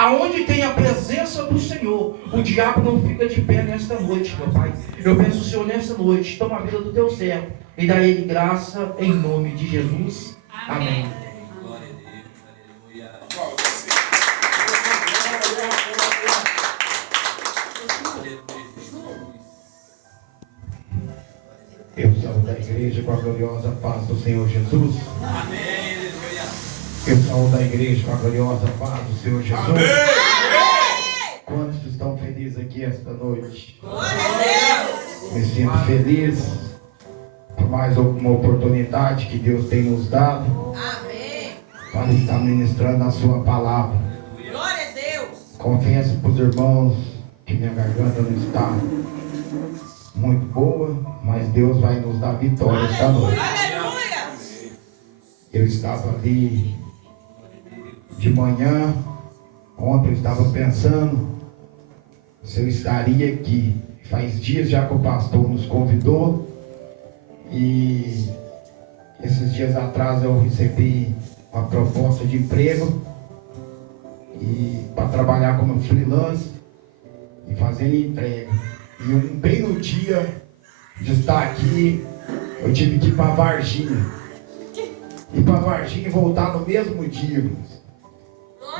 Aonde tem a presença do Senhor, o diabo não fica de pé nesta noite, meu Pai. Eu peço, Senhor, nesta noite, toma a vida do teu servo e dá a ele graça em nome de Jesus. Amém. Glória a Deus, aleluia. Eu saúdo a igreja com a gloriosa paz do Senhor Jesus. Amém. Eu saúdo a igreja com a gloriosa paz do Senhor Jesus. Amém. Quantos estão felizes aqui esta noite? Glória a Deus. Me sinto feliz por mais uma oportunidade que Deus tem nos dado. Amém. Para estar ministrando a sua palavra. Glória a Deus. Confesso para os irmãos que minha garganta não está muito boa, mas Deus vai nos dar vitória esta noite. Aleluia. Eu estava ali de manhã, ontem eu estava pensando se eu estaria aqui. Faz dias já que o pastor nos convidou e esses dias atrás eu recebi uma proposta de emprego e para trabalhar como freelance e fazendo entrega. E bem no dia de estar aqui, eu tive que ir para Varginha. E para Varginha e voltar no mesmo dia.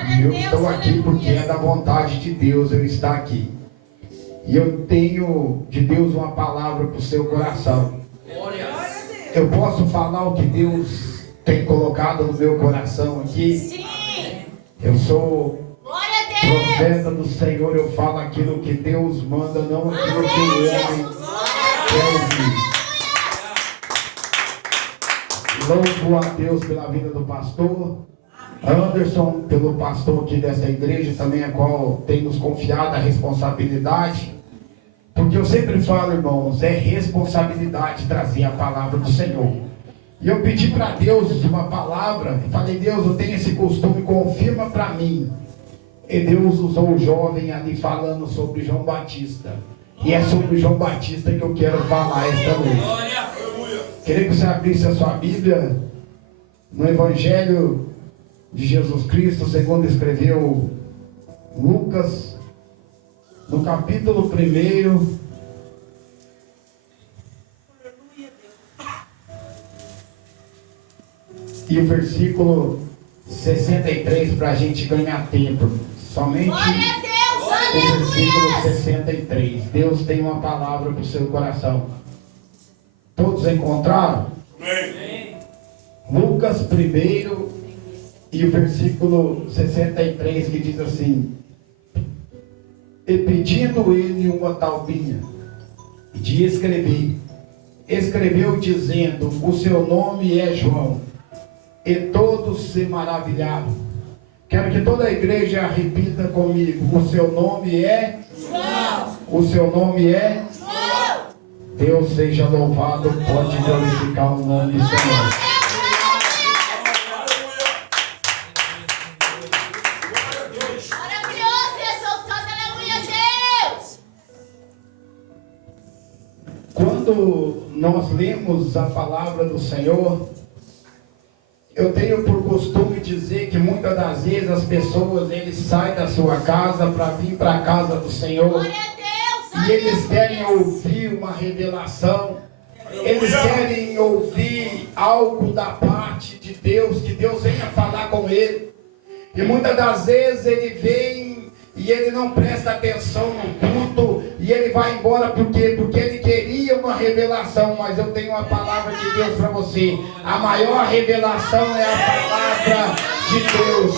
E eu estou aqui porque é da vontade de Deus eu estar aqui. E eu tenho de Deus uma palavra para o seu coração. Eu posso falar o que Deus tem colocado no meu coração aqui? Sim. Eu sou Glória a Deus. profeta do Senhor, eu falo aquilo que Deus manda, não aquilo que o homem quer ouvir. Louvo a Deus pela vida do pastor Anderson, pelo pastor aqui dessa igreja também, a qual tem nos confiado a responsabilidade. Porque eu sempre falo, irmãos, é responsabilidade trazer a palavra do Senhor. E eu pedi para Deus uma palavra, e falei, Deus, eu tenho esse costume, confirma para mim. E Deus usou o jovem ali falando sobre João Batista. E é sobre João Batista que eu quero falar esta noite. Queria que você abrisse a sua Bíblia no Evangelho de Jesus Cristo, segundo escreveu Lucas, no capítulo 1. E o versículo 63 para a gente ganhar tempo. Somente o versículo 63. Deus tem uma palavra para o seu coração. Todos encontraram? Amém. Lucas 1 e o versículo 63 que diz assim: e pedindo ele uma taubinha de escrever, escreveu dizendo: o seu nome é João. E todos se maravilharam. Quero que toda a igreja repita comigo: o seu nome é João. O seu nome é João. Deus seja louvado, pode glorificar o nome do Senhor. Maravilhoso, exaltado, aleluia a Deus. Quando nós lemos a palavra do Senhor, eu tenho por costume dizer que muitas das vezes as pessoas, eles saem da sua casa para vir para a casa do Senhor. Glória a Deus. E eles querem ouvir uma revelação. Eles querem ouvir algo da parte de Deus, que Deus venha falar com ele. E muitas das vezes ele vem e ele não presta atenção no culto e ele vai embora por quê? Porque ele queria uma revelação, mas eu tenho uma palavra de Deus para você. A maior revelação é a palavra de Deus.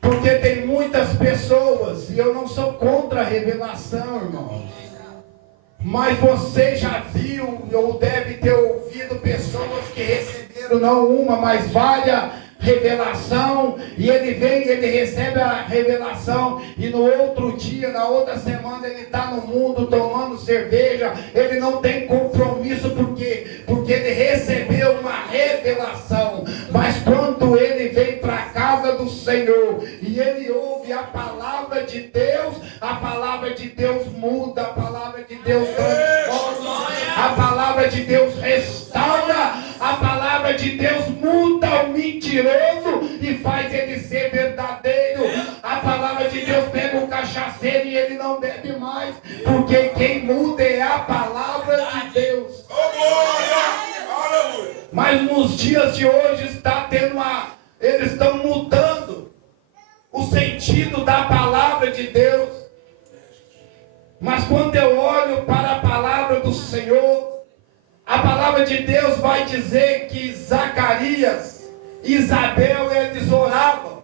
Porque tem muitas pessoas, e eu não sou contra a revelação, irmãos, mas você já viu ou deve ter ouvido pessoas que receberam não uma, mas várias revelação, e ele vem, ele recebe a revelação, e no outro dia, na outra semana, ele está no mundo tomando cerveja, ele não tem compromisso, porque ele recebeu uma revelação. Mas quando ele vem para a casa do Senhor, e ele ouve a palavra de Deus muda, a palavra de Deus transforma, a palavra de Deus restaura, a palavra de Deus muda o mentiroso e faz ele ser verdadeiro. A palavra de Deus pega o cachaceiro e ele não bebe mais, porque quem muda é a palavra de Deus. Mas nos dias de hoje eles estão mudando o sentido da palavra de Deus. Mas quando eu olho para a palavra do Senhor, a palavra de Deus vai dizer que Zacarias e Isabel, eles oravam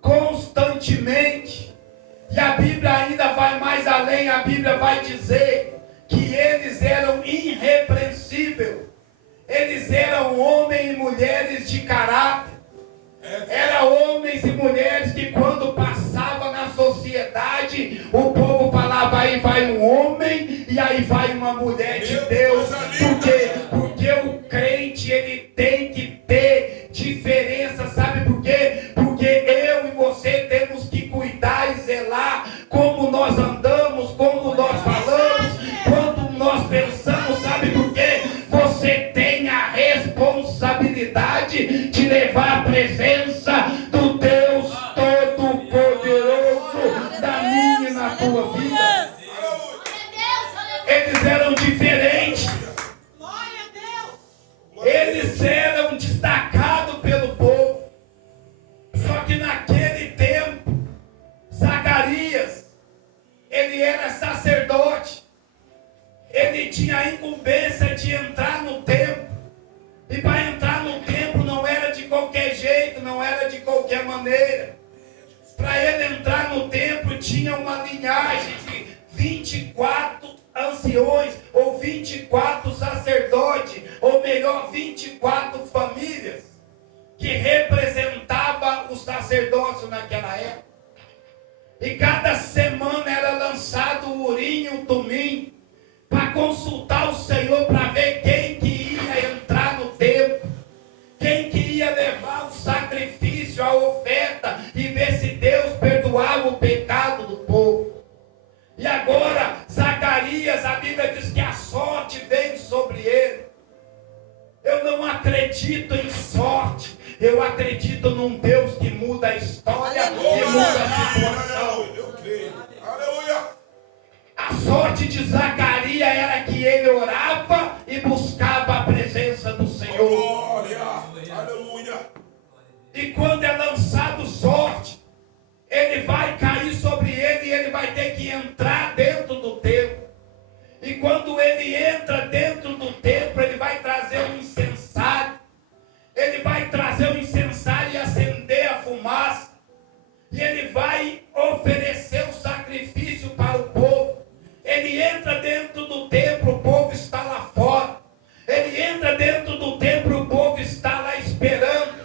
constantemente. E a Bíblia ainda vai mais além, a Bíblia vai dizer que eles eram irrepreensíveis. Eles eram homens e mulheres de caráter. Eram homens e mulheres que quando passavam na sociedade, o povo falava, aí vai um homem e aí vai uma mulher de Deus. Porque o crente, ele tem que ter diferença, sabe por quê? Porque eu e você temos que cuidar e zelar como nós andamos, como nós falamos, quando nós pensamos, sabe por quê? Você tem a responsabilidade de levar a presença do Deus Todo-Poderoso na minha e na tua vida. Eles eram diferentes. Eles eram destacados pelo povo. Só que naquele tempo, Zacarias, ele era sacerdote. Ele tinha a incumbência de entrar no templo. E para entrar no templo não era de qualquer jeito, não era de qualquer maneira. Para ele entrar no templo tinha uma linhagem de 24 anciões, ou 24 sacerdotes, ou melhor, 24 famílias, que representava o sacerdócio naquela época. E cada semana era lançado o urim e o tumim, para consultar o Senhor, para ver quem que ia entrar no templo, quem que ia levar o sacrifício, a oferta, e ver se Deus perdoava o pecado do povo. E agora, Zacarias, a Bíblia diz que a sorte veio sobre ele. Eu não acredito em sorte, eu acredito num Deus que muda a história, que muda a situação. A sorte de Zacarias era que ele orava e buscava a presença do Senhor. E quando é lançado sorte, ele vai cair sobre ele e ele vai ter que entrar dentro do templo. E quando ele entra dentro do templo, ele vai trazer um incensário. Ele vai trazer um incensário e acender a fumaça. E ele vai oferecer o sacrifício para o povo. Ele entra dentro do templo, o povo está lá fora. Ele entra dentro do templo, o povo está lá esperando.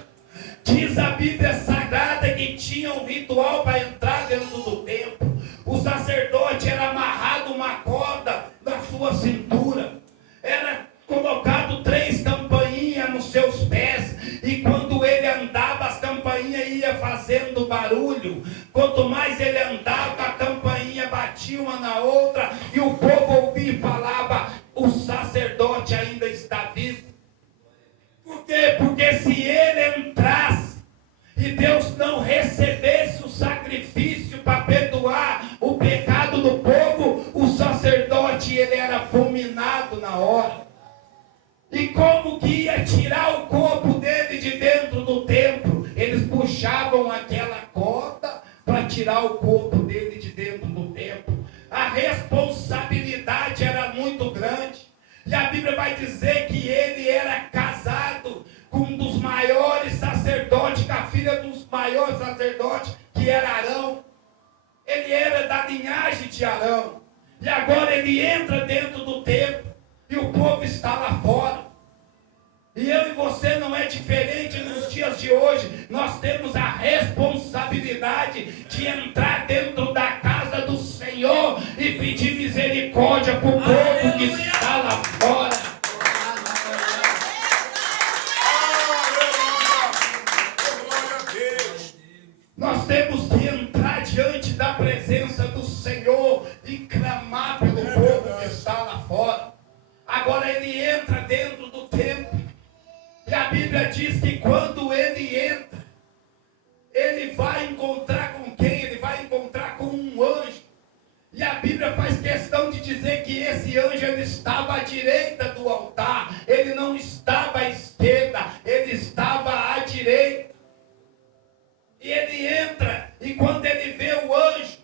Diz a Bíblia Sagrada que tinha um ritual para entrar dentro do templo. O sacerdote era amarrado uma corda na sua cintura. Era colocado 3 campainhas nos seus pés. E quando ele andava, as campainhas iam fazendo barulho. Quanto mais ele andava, a campainha batia uma na outra. E o povo ouvia e falava, o sacerdote ainda está vivo. Por quê? Porque se ele entrasse e Deus não recebesse o sacrifício para perdoar o pecado do povo, o sacerdote ele era fulminado na hora. E como que ia tirar o corpo dele de dentro do templo? Eles puxavam aquela corda para tirar o corpo dele de dentro do templo. A responsabilidade era muito grande. E a Bíblia vai dizer que ele era casado com um dos maiores sacerdotes, com a filha dos maiores sacerdotes, que era Arão. Ele era da linhagem de Arão. E agora ele entra dentro do templo e o povo está lá fora. E eu e você não é diferente nos dias de hoje. Nós temos a responsabilidade de entrar dentro da casa do Senhor e pedir misericórdia para o povo que está lá fora. Nós temos que entrar diante da presença do Senhor e clamar pelo povo que está lá fora. Agora ele entra dentro do templo. E a Bíblia diz que quando ele Bíblia faz questão de dizer que esse anjo ele estava à direita do altar, ele não estava à esquerda, ele estava à direita. E ele entra, e quando ele vê o anjo,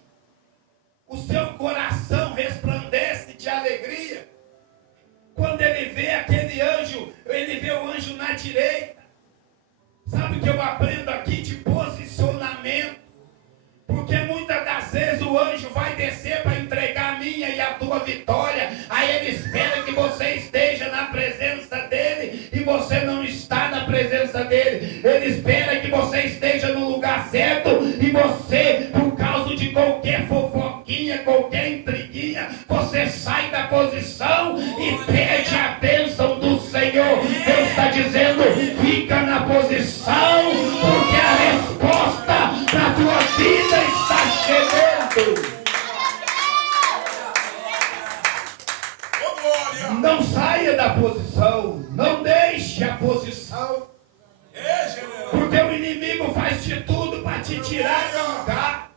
o seu coração resplandece de alegria. Quando ele vê aquele anjo, ele vê o anjo na direita. Sabe o que eu aprendo aqui de posicionamento? Porque muitas das vezes o anjo vai descer para entregar a minha e a tua vitória. Aí ele espera que você esteja na presença dele e você não está na presença dele. Ele espera que você esteja no lugar certo e você, por causa de qualquer fofoquinha, qualquer intriguinha, você sai da posição e perde a bênção do Senhor. Deus está dizendo, fica na posição, porque a resposta da tua vida está chegando. Não saia da posição, não deixe a posição, porque o inimigo faz de tudo para te tirar do lugar,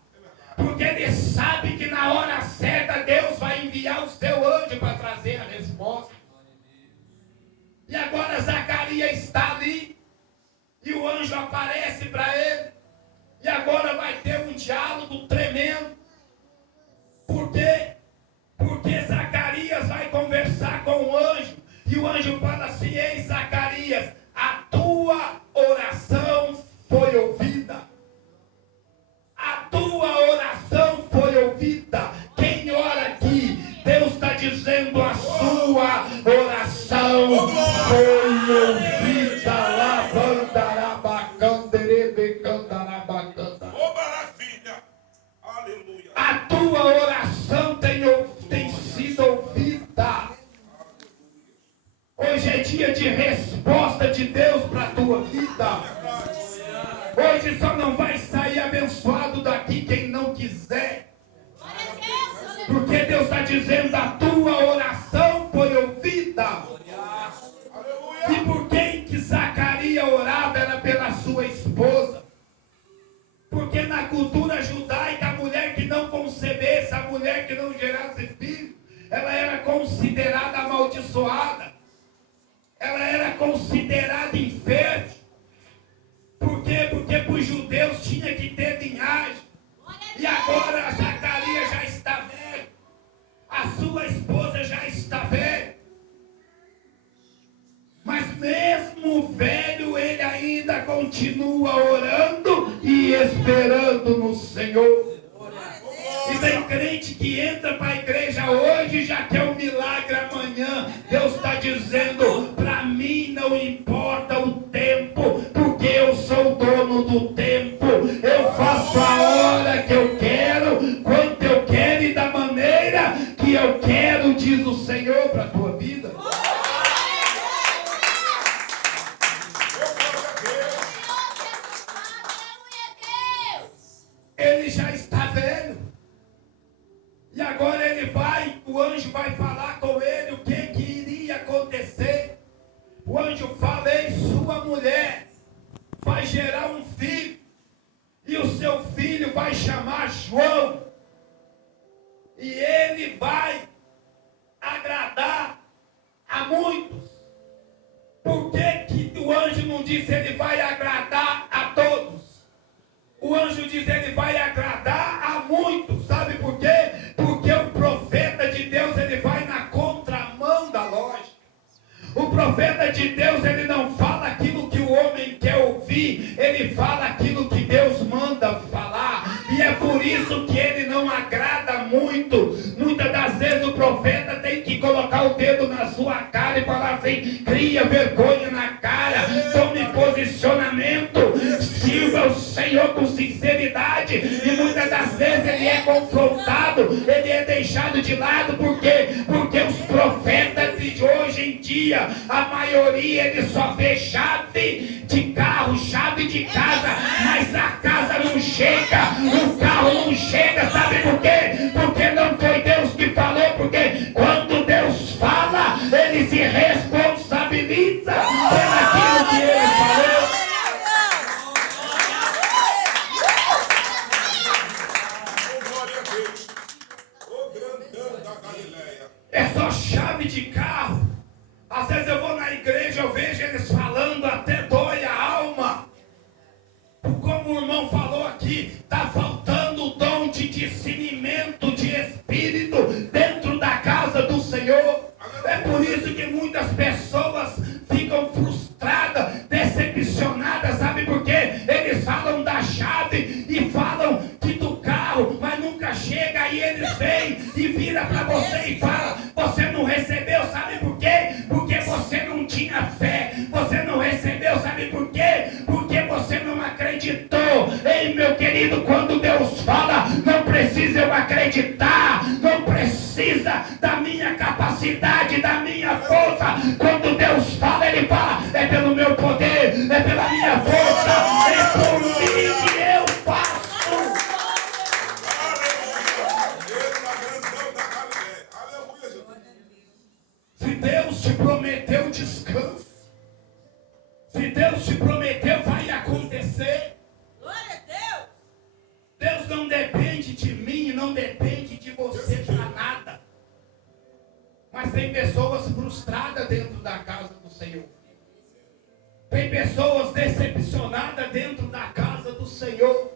porque ele sabe que na hora certa Deus vai enviar o seu anjo para trazer a resposta. E agora Zacarias está ali, e o anjo aparece para ele, e agora vai ter um diálogo tremendo. Por quê? Porque Zacarias vai conversar com o anjo, e o anjo fala assim: ei Zacarias, a tua oração foi ouvida. A tua oração foi ouvida. Quem ora aqui, Deus está dizendo, a sua oração foi ouvida. A tua oração tem sido ouvida. Hoje é dia de resposta de Deus para a tua vida. Hoje só não vai sair abençoado daqui quem não quiser. Porque Deus está dizendo, a tua oração foi ouvida. E por quem que Zacarias orava era pela sua esposa. Porque na cultura judaica, a mulher que não concebesse, a mulher que não gerasse filho, ela era considerada amaldiçoada. Ela era considerada infértil. Por quê? Porque para os judeus tinha que ter linhagem. E agora Zacarias já está velho. A sua esposa já está velha. Mas mesmo velho, ele ainda continua orando e esperando no Senhor. E tem crente que entra para a igreja hoje e já quer um milagre amanhã. Deus está dizendo, para mim não importa o tempo, porque eu sou o dono do tempo. Eu faço a hora que eu quero, quando eu quero e da maneira que eu quero, diz o Senhor para a tua vida. Ele já está velho. E agora o anjo vai falar com ele o que iria acontecer. O anjo fala, ei, sua mulher vai gerar um filho. E o seu filho vai chamar João. E ele vai agradar a muitos. Por que o anjo não disse ele vai agradar a todos? O anjo diz ele vai agradar a muitos. Sabe por quê? Porque o profeta de Deus ele vai na contramão da lógica. O profeta de Deus ele não fala aquilo que o homem quer ouvir. Ele fala aquilo que Deus manda falar. E é por isso que ele não agrada muito. Muitas das vezes o profeta tem que colocar o dedo na sua cara e falar assim: cria vergonha na cara, tome posicionamento, sirva o Senhor com sinceridade. E muitas das vezes ele é confrontado, ele é deixado de lado. Por quê? Porque os profetas de hoje em dia, a maioria ele só vê chave de carro, chave de casa, mas a casa não chega, o carro não chega. Sabe por quê? Porque não foi Deus que falou. Porque quando Deus fala, ele se responsabiliza pelaquilo que ele falou. Sabe por quê? Eles falam da chave e falam que do carro, mas nunca chega. Aí eles vêm e vira para você e fala: você não recebeu, sabe por quê? Porque você não tinha fé. Você não recebeu, sabe por quê? Porque você não acreditou. Ei, meu querido, quando Deus fala, não precisa eu acreditar, não precisa da minha capacidade, da minha força. Quando Deus fala, Ele fala: é pelo meu poder, é pela minha força, é por mim que eu faço. Se Deus te prometeu descanso, se Deus te prometeu, vai acontecer. Glória a Deus. Deus não depende de mim, não depende de você para nada. Mas tem pessoas frustradas dentro da casa do Senhor. Tem pessoas decepcionadas dentro da casa do Senhor.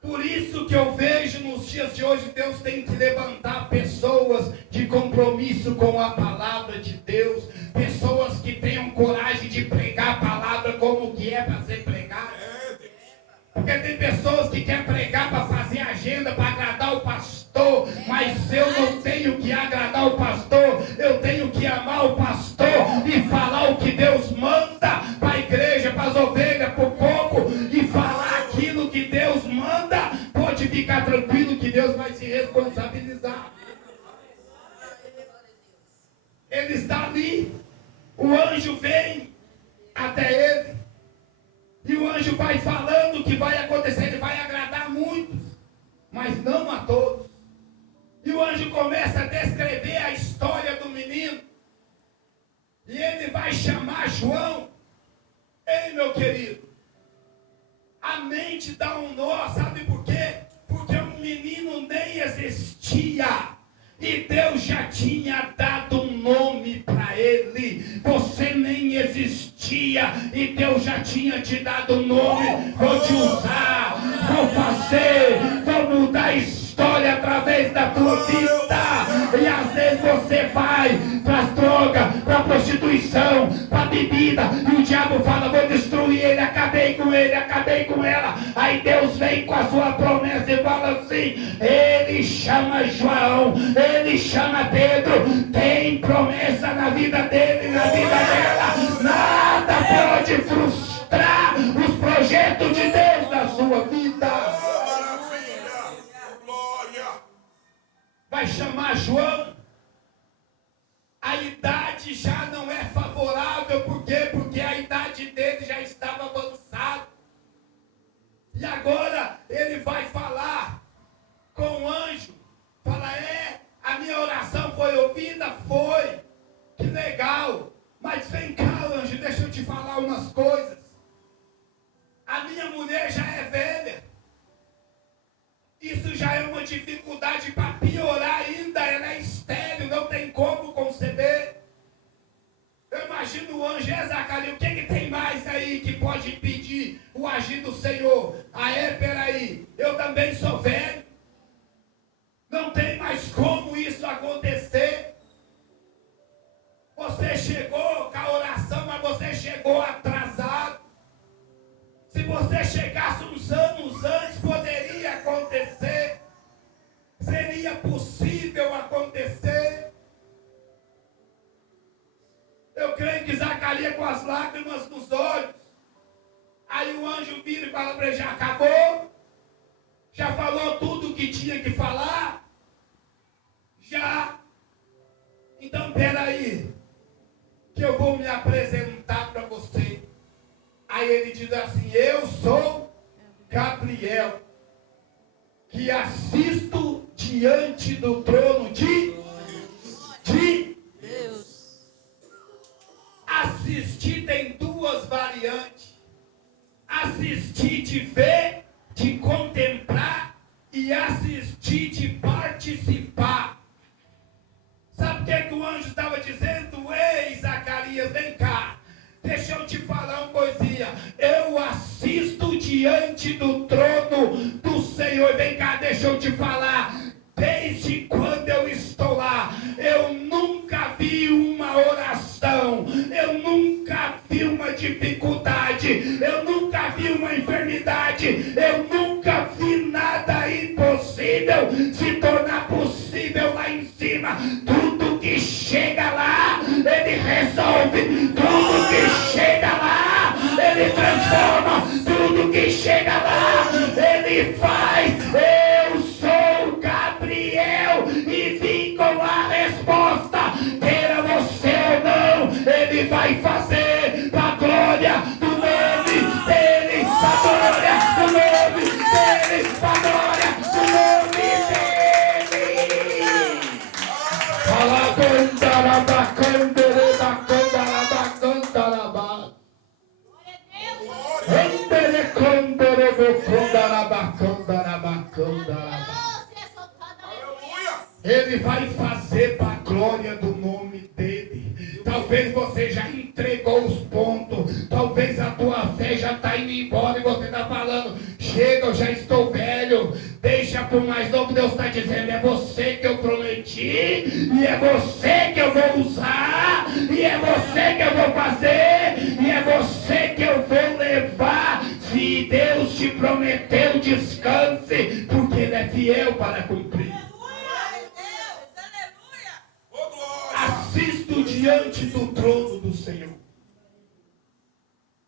Por isso que eu vejo nos dias de hoje, Deus tem que levantar pessoas de compromisso com a palavra de Deus. Pessoas que tenham coragem de pregar a palavra como que é para ser pregada. Porque tem pessoas que querem pregar para fazer agenda, para agradar o pastor. Mas eu não tenho que agradar o pastor. Eu tenho que amar o pastor e falar o que Deus manda para a igreja, para as ovelhas, para o povo. E falar aquilo que Deus manda. Pode ficar tranquilo que Deus vai se responsabilizar. Ele está ali. O anjo vem até ele. E o anjo vai falando o que vai acontecer. Ele vai agradar muitos, mas não a todos. E o anjo começa a descrever a história do menino. E ele vai chamar João. Ei, meu querido, a mente dá um nó, sabe por quê? Porque o menino nem existia. E Deus já tinha dado um nome para ele. Você nem existia e Deus já tinha te dado um nome. Vou te usar, vou fazer, vou mudar a história através da tua vida. E às vezes você vai para as drogas, para a prostituição, para a bebida, e o diabo fala: vou destruir ele, acabei com ela. Aí Deus vem com a sua promessa e fala assim: ele chama João, ele chama Pedro, tem promessa na vida dele, na vida dela. Nada pode frustrar os projetos de Deus na sua vida. Vai chamar João. A idade já não é favorável. Por quê? Porque a idade dele já estava avançada. E agora ele vai falar com o anjo. Fala: a minha oração foi ouvida? Foi. Que legal. Mas vem cá, anjo, deixa eu te falar umas coisas. A minha mulher já é velha. Isso já é uma dificuldade para piorar ainda. Ela é estéril, não tem como conceber. Eu imagino o anjo: Zacarias, o que tem mais aí que pode impedir o agir do Senhor? Peraí, eu também sou velho. Não tem mais como isso acontecer. Você chegou com a oração, mas você chegou atrasado. Se você chegasse uns anos antes, poderia acontecer. Seria possível acontecer. Eu creio que Zacarias, com as lágrimas nos olhos, aí o anjo vira e fala para ele: já acabou? Já falou tudo o que tinha que falar? Já? Então peraí, que eu vou me apresentar para você. Aí ele diz assim: eu sou Gabriel, que assisto diante do trono de Deus. Assistir tem duas variantes: assistir de ver, de contemplar, e assistir de participar. Sabe o que o anjo estava dizendo? Ei, Zacarias, vem cá. Deixa eu te falar uma coisinha. Eu assisto diante do trono do Senhor. Vem cá, deixa eu te falar. Desde quando eu estou lá, eu nunca vi uma oração. Eu nunca vi uma dificuldade dificuldade, eu nunca vi uma enfermidade, eu nunca vi nada impossível se tornar possível lá em cima. Tudo que chega lá, Ele resolve. Tudo que chega lá, Ele transforma. Tudo que chega lá, Ele faz. Eu sou Gabriel e vim com a resposta. Queira você ou não, Ele vai fazer para a glória do nome dEle, para a glória do nome dEle, para a glória do nome dEle. Fala cantaraba, cantaraba, cantaraba, cantaraba. Endele cantaraba, cantaraba, cantaraba, cantaraba. Ele vai fazer para a glória do nome dEle. Talvez você já entregou os pontos. Talvez a tua fé já está indo embora e você está falando: chega, eu já estou velho. Deixa para o mais novo. Deus está dizendo: é você que eu prometi. E é você que eu vou usar. E é você que eu vou fazer. E é você que eu vou levar. Se Deus te prometeu, descanse. Porque Ele é fiel para cumprir. Assisto diante do trono do Senhor.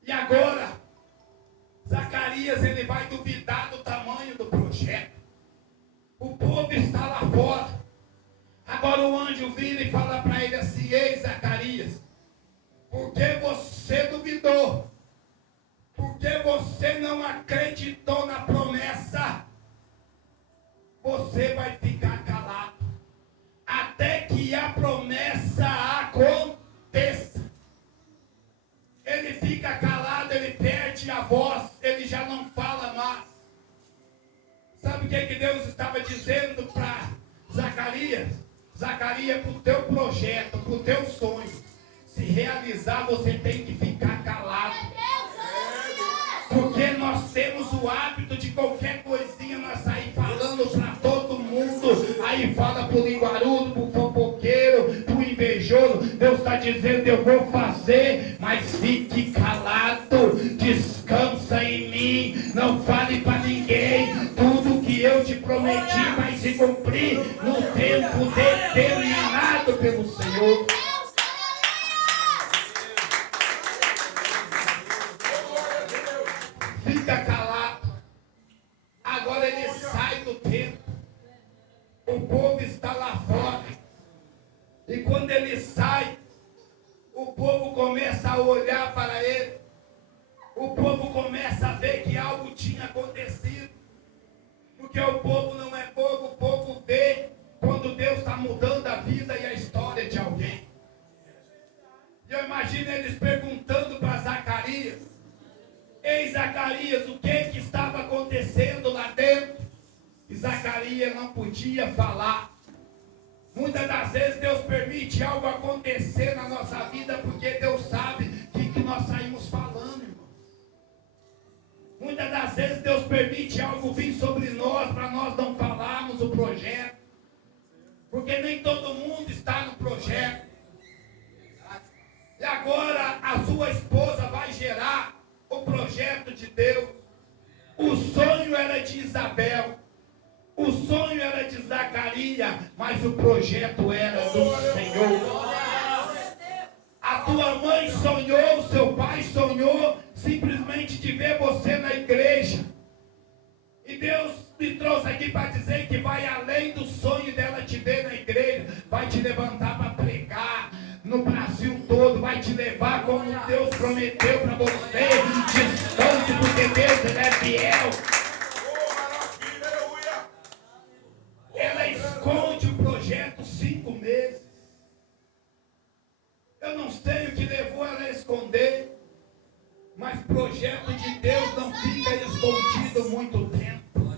E agora, Zacarias, ele vai duvidar do tamanho do projeto. O povo está lá fora. Agora o anjo vira e fala para ele assim: ei, Zacarias, por que você duvidou? Por que você não acreditou na promessa? Você vai ficar calado até que a promessa aconteça. Ele fica calado, ele perde a voz, ele já não fala mais. Sabe o que Deus estava dizendo para Zacarias? Zacarias, para o teu projeto, para o teu sonho se realizar, você tem que ficar calado. Porque nós temos o hábito de qualquer coisinha nós sair falando para todo mundo. Aí fala pro linguarudo, pro fofoqueiro, pro invejoso. Deus está dizendo: eu vou fazer, mas fique calado. Descansa em mim. Não fale para ninguém. Tudo que eu te prometi vai se cumprir no tempo determinado pelo Senhor. Fica calado. Agora ele sai do templo. O povo está lá fora. E quando ele sai, o povo começa a olhar para ele. O povo começa a ver que algo tinha acontecido. Porque o povo não é bobo, o povo vê quando Deus está mudando a vida e a história de alguém. E eu imagino eles perguntando para Zacarias: ei, Zacarias, o que estava acontecendo lá dentro? E Zacarias não podia falar. Muitas das vezes Deus permite algo acontecer na nossa vida porque Deus sabe que nós saímos falando, irmão. Muitas das vezes Deus permite algo vir sobre nós para nós não falarmos o projeto. Porque nem todo mundo está no projeto. E agora a sua esposa vai gerar o projeto de Deus. O sonho era de Isabel. O sonho era de Zacarias, mas o projeto era do Senhor. A tua mãe sonhou, seu pai sonhou simplesmente de ver você na igreja. E Deus me trouxe aqui para dizer que vai além do sonho dela te ver na igreja. Vai te levantar para pregar no Brasil todo. Vai te levar como Deus prometeu para você. Descanse, porque Deus ele é fiel. Ela esconde o projeto 5 meses. Eu não sei o que levou ela a esconder. Mas projeto de Deus não fica escondido muito tempo.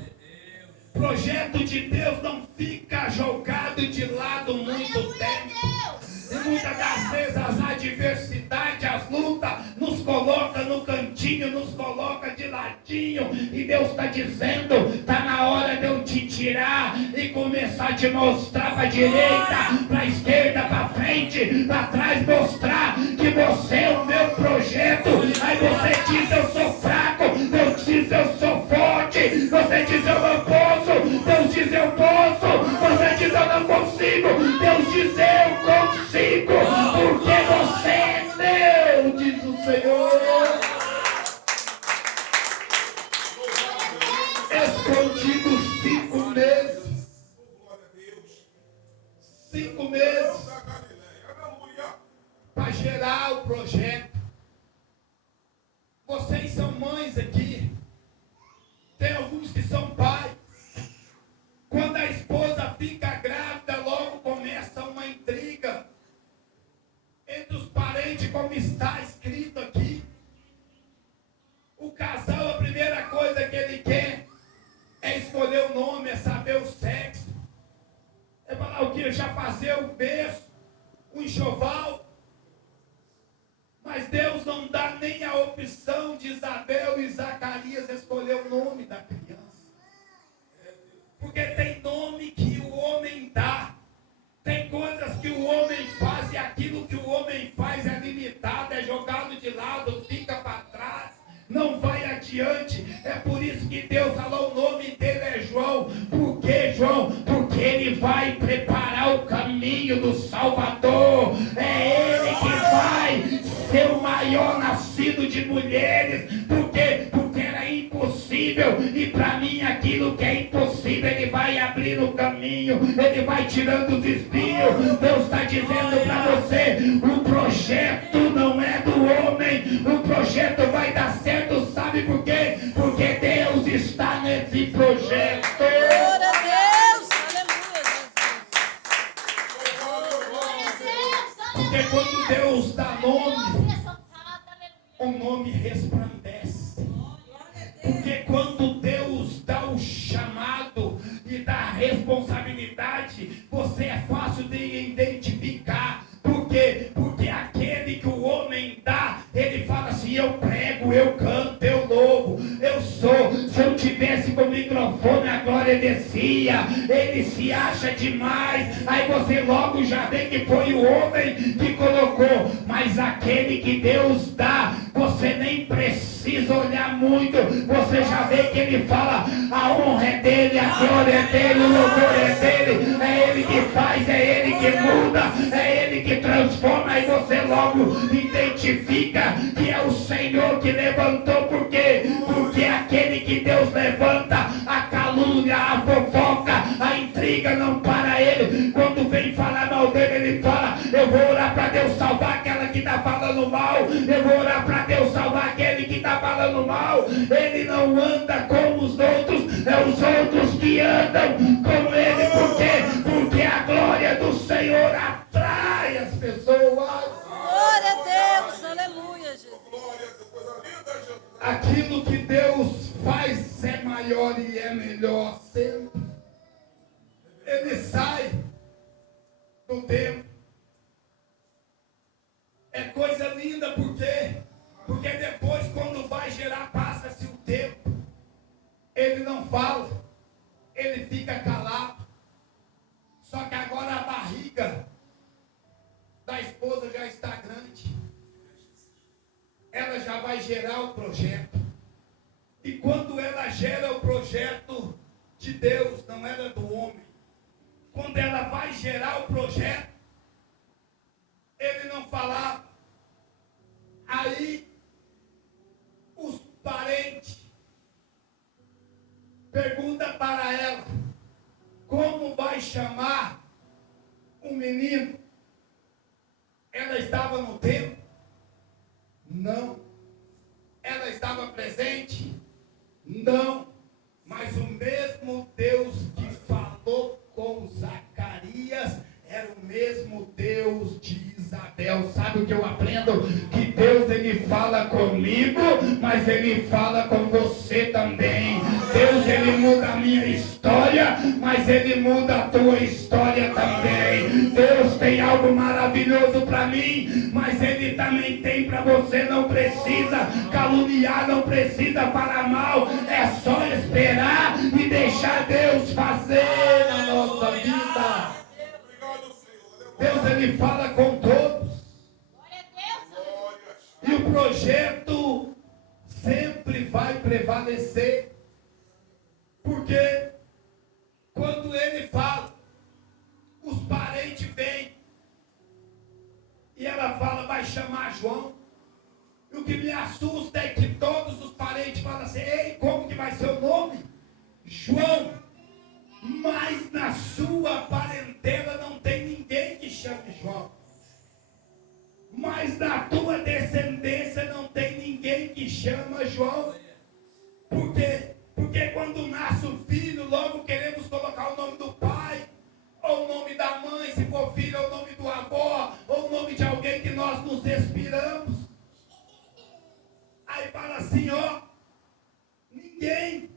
Projeto de Deus não fica jogado de lado muito tempo. E muitas das vezes as adversidades, as lutas nos colocam coloca no cantinho, nos coloca de ladinho. E Deus está dizendo, está na hora de eu te tirar e começar a te mostrar para a direita, para a esquerda, para frente, para trás, mostrar que você é o meu projeto. Aí você diz, eu sou fraco, Deus diz, eu sou forte. Você diz, eu não posso, Deus diz, eu posso. Você diz, eu não consigo, Deus diz, eu consigo, porque você é meu, diz o Senhor. Escondido 5 meses. 5 meses para gerar o projeto. Vocês são mães aqui. Tem alguns que são pais. Quando a esposa fica grávida, logo começa uma intriga entre os parentes, como está escrito aqui. O casal, a primeira coisa que ele quer é escolher o nome, é saber o sexo. É falar o que? Já fazer o berço, o enxoval. Mas Deus não dá nem a opção de Isabel e Zacarias escolher o nome da criança. Porque tem nome que o homem dá. Tem coisas que o homem faz e aquilo que o homem faz é limitado, é jogado de lado, fica para trás, não vai adiante. É por isso que Deus falou, o nome dele é João. Por que João? Porque ele vai preparar o caminho do Salvador. É ele que vai ser o maior nascido de mulheres. Por quê? Porque era impossível. E para mim aquilo que é impossível, ele vai abrir o caminho. Ele vai tirando os espinhos. Deus está dizendo para você, o projeto não é do homem. O projeto vai dar certo, sabe por quê? Porque Deus está nesse projeto. Glória a Deus, aleluia. Porque quando Deus dá nome, o nome resplandece. Porque quando Deus dá o chamado e dá a responsabilidade, você é fácil de identificar. Por quê? Porque aquele que o homem dá, ele fala assim, eu prego, eu canto, eu louvo, eu sou. Se eu tivesse com o microfone, a glória descia. Ele se acha demais. Aí você logo já vê que foi o homem que colocou. Mas aquele que Deus dá, você nem precisa olhar muito. Você já vê que ele fala, a honra é dele, a glória é dele, o louvor é dele. É ele que faz, é ele que muda, é ele que transforma. Aí você logo identifica que é o Senhor que levantou. Por quê? Porque aquele que Deus levanta, a calúnia, a fofoca, a intriga não para ele. Quando vem falar mal dele, ele fala, eu vou orar para Deus salvar aquela que está falando mal. Eu vou orar para Deus salvar aquele que está falando mal. Ele não anda como os outros, é os outros que andam como ele. Por quê? Porque a glória do Senhor atrai as pessoas. Glória a Deus, aleluia, Jesus. Aquilo que Deus faz é maior e é melhor sempre. Ele sai do tempo. É coisa linda, por quê? Porque depois, quando vai gerar, passa-se o tempo. Ele não fala, ele fica calado. Só que agora a barriga da esposa já está grande. Ela já vai gerar o projeto. E quando ela gera o projeto de Deus, não era do homem. Quando ela vai gerar o projeto, ele não falava. Aí, os parentes perguntam para ela, como vai chamar o menino? Ela estava no templo? Não. Ela estava presente? Não. Mas o mesmo Deus que falou com Zacarias era o mesmo Deus de Isabel. Sabe o que eu aprendo? Que Deus, ele fala comigo, mas ele fala com você também. Deus, ele muda a minha história, mas ele muda a tua história também. Deus tem algo maravilhoso maravilhoso para mim, mas Ele também tem para você. Não precisa caluniar, não precisa falar mal, é só esperar e deixar Deus fazer na nossa vida. Deus, Ele fala com todos. Glória a Deus. E o projeto sempre vai prevalecer. Porque quando Ele fala, os parentes vêm. E ela fala, vai chamar João. E o que me assusta é que todos os parentes falam assim, ei, como que vai ser o nome? João. Mas na sua parentela não tem ninguém que chame João. Mas na tua descendência não tem ninguém que chama João. Por quê? Porque quando nasce o filho, logo queremos colocar o nome do pai, ou o nome da mãe, se for filho, ou o nome do avô, ou o nome de alguém que nós nos inspiramos. Aí fala assim, ó, ninguém.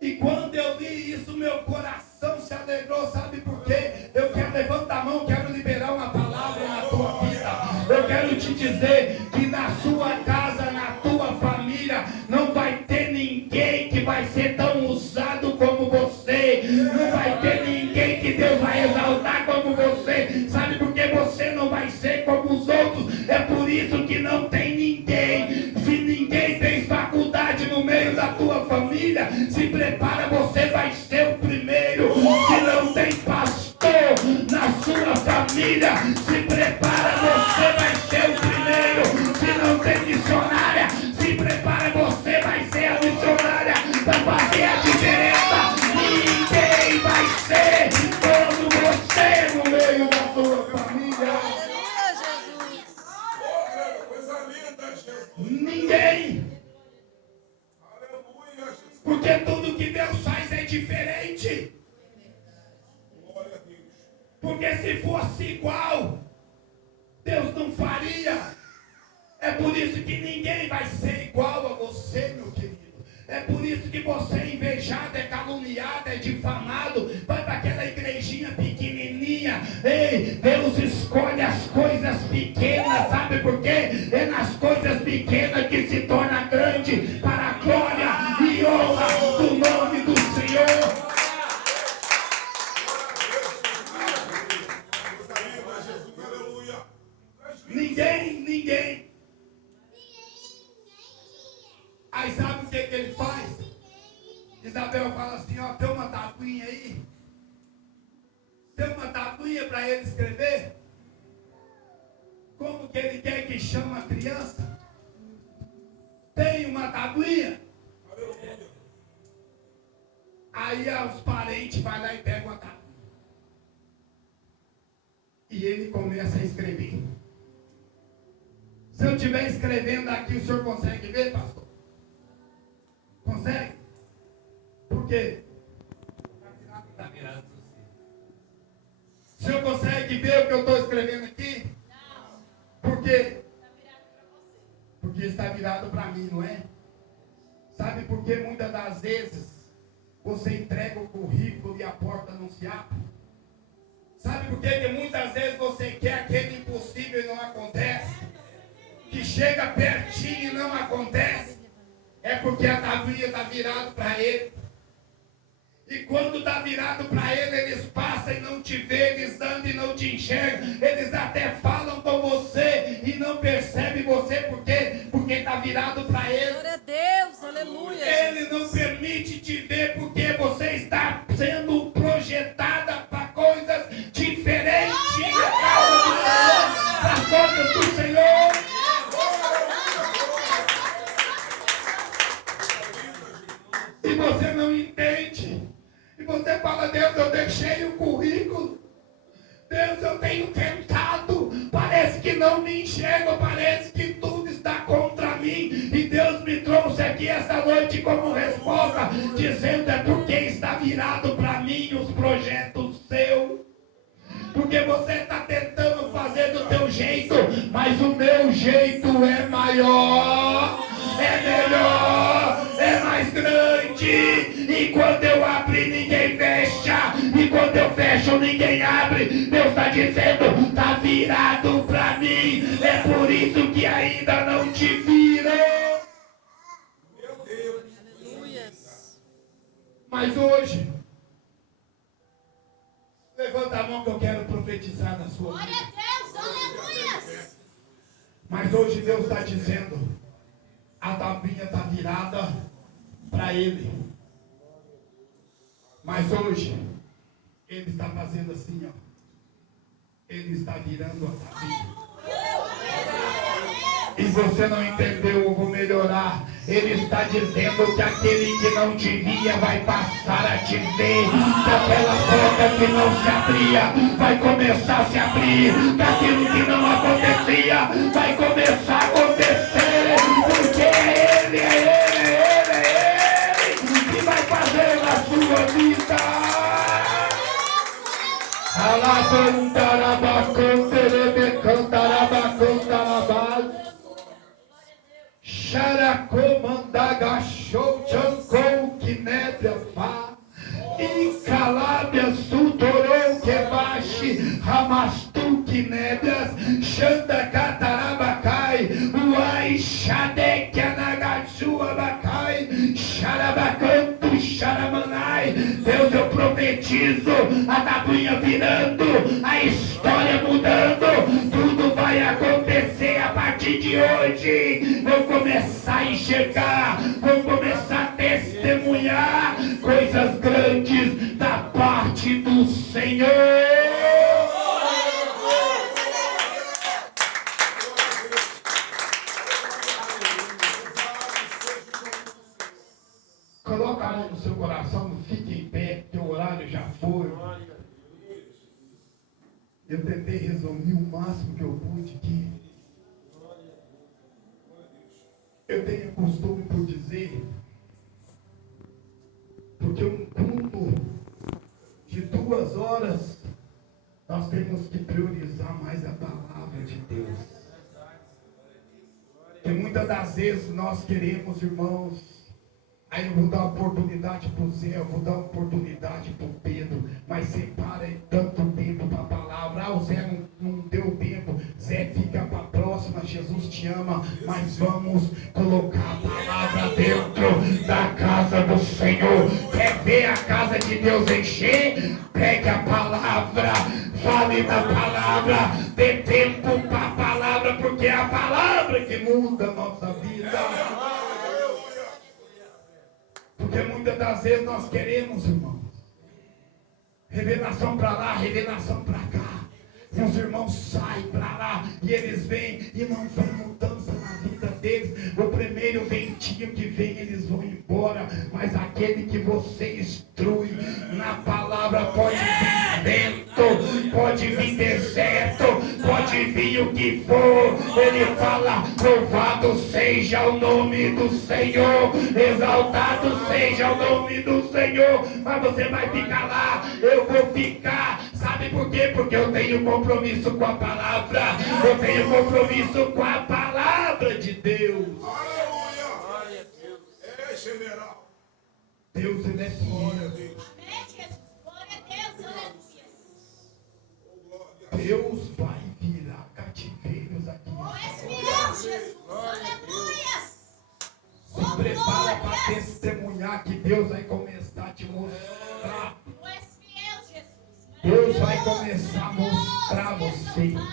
E quando eu li isso, meu coração se alegrou, sabe por quê? Eu quero levantar a mão, quero liberar uma palavra na tua vida. Eu quero te dizer que na sua casa, na tua família, não vai ter ninguém que vai ser tão usado como você. Não vai ter ninguém que Deus vai exaltar como você. Sabe por que você não vai ser como os outros? É por isso que não tem ninguém. Se ninguém fez faculdade no meio da tua família, se prepara, você vai ser o primeiro. Se não tem pastor na sua família, se prepara, você vai ser o primeiro. Se não tem missionária, se prepara, você vai ser a missionária para fazer a diferença. Ninguém vai ser como você no meio da sua família. Aleluia, Jesus. Ninguém. Porque tudo que Deus faz é diferente. Porque se fosse igual, Deus não faria. É por isso que ninguém vai ser igual a você, meu querido. É por isso que você é invejado, é caluniado, é difamado. Vai para aquela igrejinha pequenininha. Ei, Deus escolhe as coisas pequenas, sabe por quê? É nas coisas pequenas que se torna grande, para a glória e honra do nome do Senhor. Ninguém. Aí sabe o que ele faz? Isabel fala assim, ó, tem uma tabuinha aí? Tem uma tabuinha para ele escrever? Como que ele quer que chama a criança? Tem uma tabuinha? Aí os parentes vão lá e pegam a tabuinha. E ele começa a escrever. Se eu estiver escrevendo aqui, o senhor consegue ver, pastor? Consegue? Por quê? Está virado para você. O senhor consegue ver o que eu estou escrevendo aqui? Não. Por quê? Está virado para você. Porque está virado para mim, não é? Sabe por que muitas das vezes você entrega o currículo e a porta não se abre? Sabe por que muitas vezes você quer aquele impossível e não acontece? Que chega pertinho e não acontece? É porque a tabuinha está virada para ele. E quando está virado para ele, eles passam e não te vê, eles andam e não te enxergam. Eles até falam com você e não percebem você. Por quê? Porque está virado para ele. Glória a Deus, aleluia. Ele não permite te ver porque você está sendo projetada para coisas diferentes. Para coisas do Senhor. E você não entende. E você fala, Deus, eu deixei o currículo. Deus, eu tenho tentado. Parece que não me enxergo. Parece que tudo está contra mim. E Deus me trouxe aqui essa noite como resposta, dizendo, é porque está virado para mim os projetos seus. Porque você está tentando fazer do teu jeito, mas o meu jeito é maior, é melhor, é mais grande. E quando eu abrir, ninguém fecha. E quando eu fecho ninguém abre. Deus está dizendo, está virado para mim. É por isso que ainda não te viram. Aleluia. Mas hoje, levanta a mão que eu quero profetizar na sua Glória vida. a Deus, aleluia. Mas hoje Deus está dizendo, a tampinha está virada para Ele. Mas hoje, Ele está fazendo assim, ó. Ele está virando a tampinha. E você não entendeu, eu vou melhorar. Ele está dizendo que aquele que não te via vai passar a te ver. Que aquela porta que não se abria vai começar a se abrir. Que aquilo que não acontecia vai começar a acontecer. Porque é Ele que vai fazer na sua vida. Xaracomandaga show chancou que nebra pá e calábia sutorou que baixe ramastu que nebras xanda catarabacai uai xadeque anagachua bacai xarabacanto xaramanai. Deus, eu profetizo a tabuinha virando, a história mudando, tudo vai acontecer a partir de hoje. Vou começar a enxergar, vou começar a testemunhar coisas grandes da parte do Senhor. Coloca a mão no seu coração, não fique em pé, que o horário já foi. Eu tentei resumir o máximo que eu pude aqui. Eu tenho costume por dizer, porque um culto de 2 horas, nós temos que priorizar mais a palavra de Deus. Porque muitas das vezes nós queremos, irmãos, aí eu vou dar oportunidade para o Zé, eu vou dar oportunidade para o Pedro, mas separa tanto tempo para a palavra. Ah, o Zé não deu tempo, Zé fica para a próxima. Jesus te ama, mas vamos colocar a palavra dentro da casa do Senhor. Quer ver a casa de Deus encher? Pegue a palavra, fale da palavra, dê tempo para a palavra, porque é a palavra que muda a nossa vida. Porque muitas das vezes nós queremos, irmãos, revelação para lá, revelação para cá. E os irmãos saem para lá e eles vêm e não vem mudança na vida deles. O primeiro ventinho que vem, eles vão embora. Mas aquele que você instrui na palavra, pode vir vento, pode vir deserto, pode vir o que for. Ele fala, louvado seja o nome do Senhor, exaltado seja o nome do Senhor. Mas você vai ficar lá, eu vou ficar. Sabe por quê? Porque eu tenho compromisso com a palavra. Eu tenho compromisso com a palavra de Deus. Glória a Deus. É, general. Deus, ele é fiel. Amém, Jesus. Glória a Deus, aleluia. Deus vai virar cativeiros aqui. Tu és fiel, Jesus. Aleluia. Se prepara para testemunhar que Deus vai começar a te mostrar. Tu és fiel, Jesus. Deus vai começar a mostrar você. Aleluia.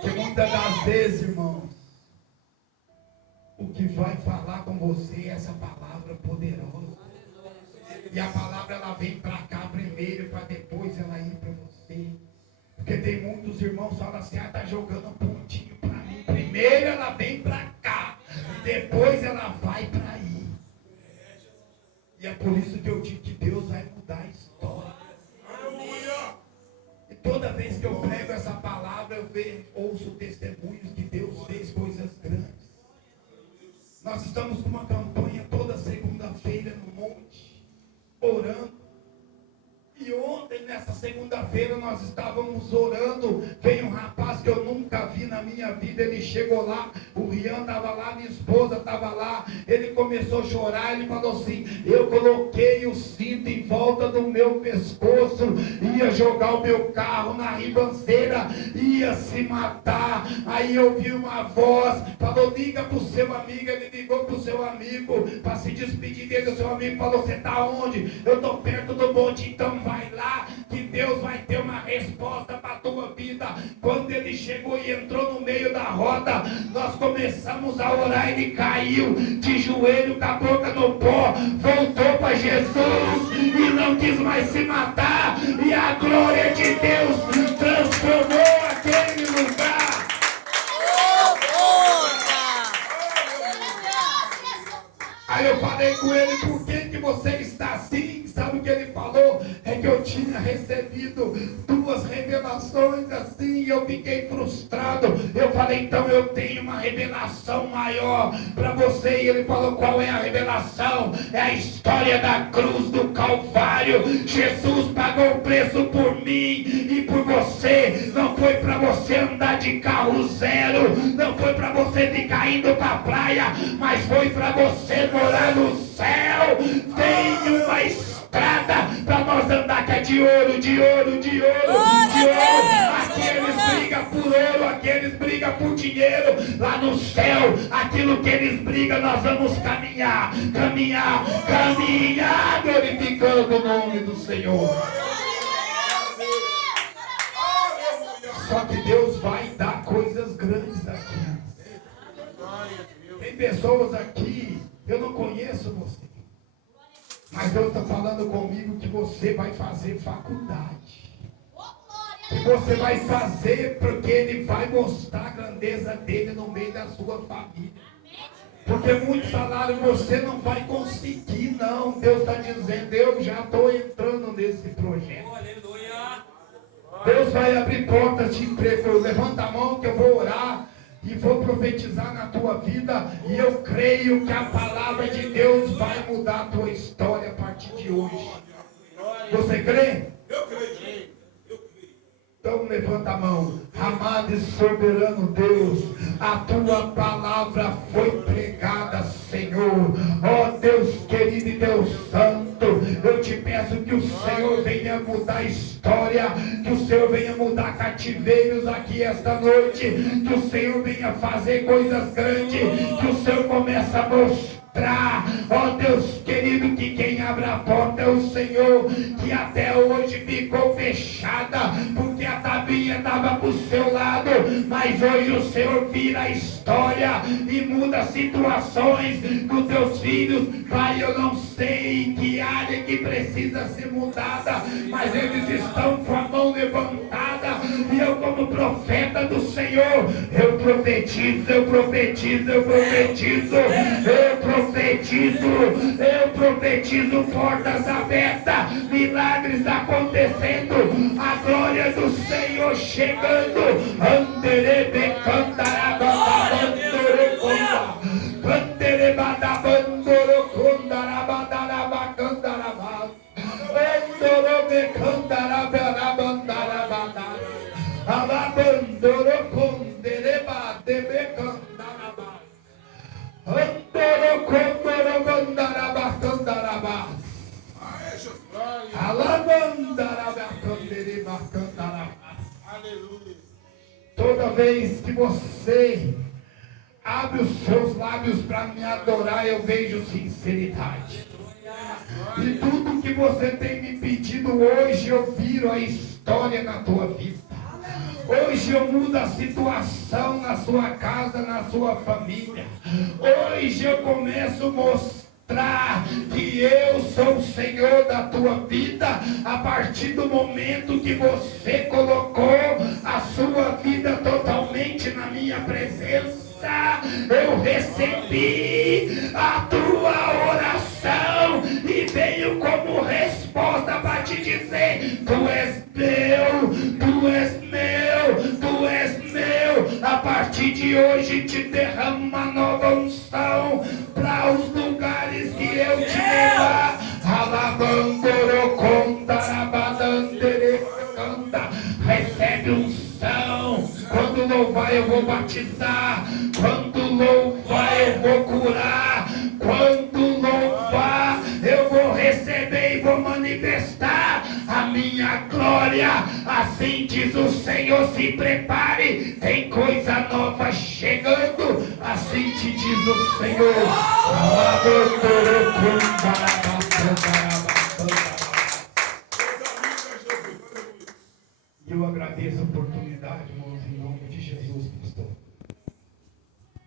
Que muitas das vezes, irmãos, o que vai falar com você é essa palavra poderosa. E a palavra ela vem para cá primeiro, para depois ela ir para você. Porque tem muitos irmãos que falam assim, está jogando um pontinho para mim. Primeiro ela vem para cá, depois ela vai para aí. E é por isso que eu digo que Deus vai mudar a história. E toda vez que eu prego essa palavra, ouço testemunhos que Deus fez coisas grandes. Nós estamos com uma campanha toda segunda-feira no monte, orando. E ontem, nessa segunda-feira, nós estávamos orando. Veio um rapaz que eu nunca vi na minha vida. Ele chegou lá, o o Rian estava lá, minha esposa estava lá. Ele começou a chorar, ele falou assim: eu coloquei o cinto em volta do meu pescoço, ia jogar o meu carro na ribanceira, ia se matar. Aí eu ouvi uma voz, falou: liga para o seu amigo. Ele ligou para o seu amigo para se despedir dele. O seu amigo falou: você está onde? Eu estou perto do monte. Então vai lá, que Deus vai ter uma resposta para a tua vida. Quando ele chegou e entrou no meio da roda, nós começamos a orar. Ele caiu de joelho, com a boca no pó, voltou para Jesus e não quis mais se matar. E a glória de Deus transformou aquele lugar. Aí eu falei com ele: por que você está assim? Sabe o que ele falou? É que eu tinha recebido 2 revelações assim, e eu fiquei frustrado. Eu falei: então eu tenho uma revelação maior para você. E ele falou: qual é a revelação? É a história da cruz do Calvário. Jesus pagou o preço por mim e por você. Não foi para você andar de carro zero, não foi para você ficar indo para a praia, mas foi para você morar no céu. Tem uma estrada para nós andar que é de ouro, de ouro, de ouro, de ouro. Aqui eles brigam por ouro, aqui eles brigam por dinheiro. Lá no céu, aquilo que eles brigam, nós vamos caminhar, caminhar, caminhar, glorificando o nome do Senhor. Só que Deus vai dar coisas grandes aqui. Tem pessoas aqui, eu não conheço você, mas Deus está falando comigo que você vai fazer faculdade. Que você vai fazer porque Ele vai mostrar a grandeza dele no meio da sua família. Porque muito salário você não vai conseguir, não. Deus está dizendo: eu já estou entrando nesse projeto. Deus vai abrir portas de emprego. Levanta a mão que eu vou orar e vou profetizar na tua vida. E eu creio que a palavra de Deus vai mudar a tua história a partir de hoje. Você crê? Eu creio. Então levanta a mão. Amado e soberano Deus, a tua palavra foi pregada, Senhor. Ó Deus querido e Deus santo, eu te peço que o Senhor venha mudar a história, que o Senhor venha mudar cativeiros aqui esta noite, que o Senhor venha fazer coisas grandes, que o Senhor comece a mostrar, ó Deus querido, que quem abre a porta é o Senhor, que até hoje ficou fechada, porque a Tabinha estava para o seu lado, mas hoje o Senhor vira a história e muda situações dos teus filhos. Pai, eu não sei em que área que precisa ser mudada, mas eles estão com a mão levantada, e eu como profeta do Senhor, eu profetizo, eu profetizo, eu profetizo, eu profetizo, eu profetizo portas abertas, milagres acontecendo, a glória do Senhor chegando. Anderebe cantarabandoroconda, canterebadabandorocondarabandarabacandarabas, andorobe cantarabarabandarabadas, alabandoroconderebadebe-candarabas, andorocondorobandarabas, alabandarabacanderebacandarabas. Toda vez que você abre os seus lábios para me adorar, eu vejo sinceridade. E tudo que você tem me pedido hoje, eu viro a história na tua vida. Hoje eu mudo a situação na sua casa, na sua família. Hoje eu começo a mostrar que eu sou o Senhor da tua vida. A partir do momento que você colocou a sua vida totalmente na minha presença, eu recebi a tua oração e venho como resposta para te dizer: tu és meu, tu és meu, tu és meu. A partir de hoje te derramo uma nova unção para os lugares que eu te levar. Recebe unção. Quando louvar eu vou batizar. Quando eu vou curar. Quando louvar, eu vou receber e vou manifestar a minha glória. Assim diz o Senhor, se prepare, tem coisa nova chegando. Assim te diz o Senhor. E eu agradeço a oportunidade, irmãos, em nome de Jesus, pastor.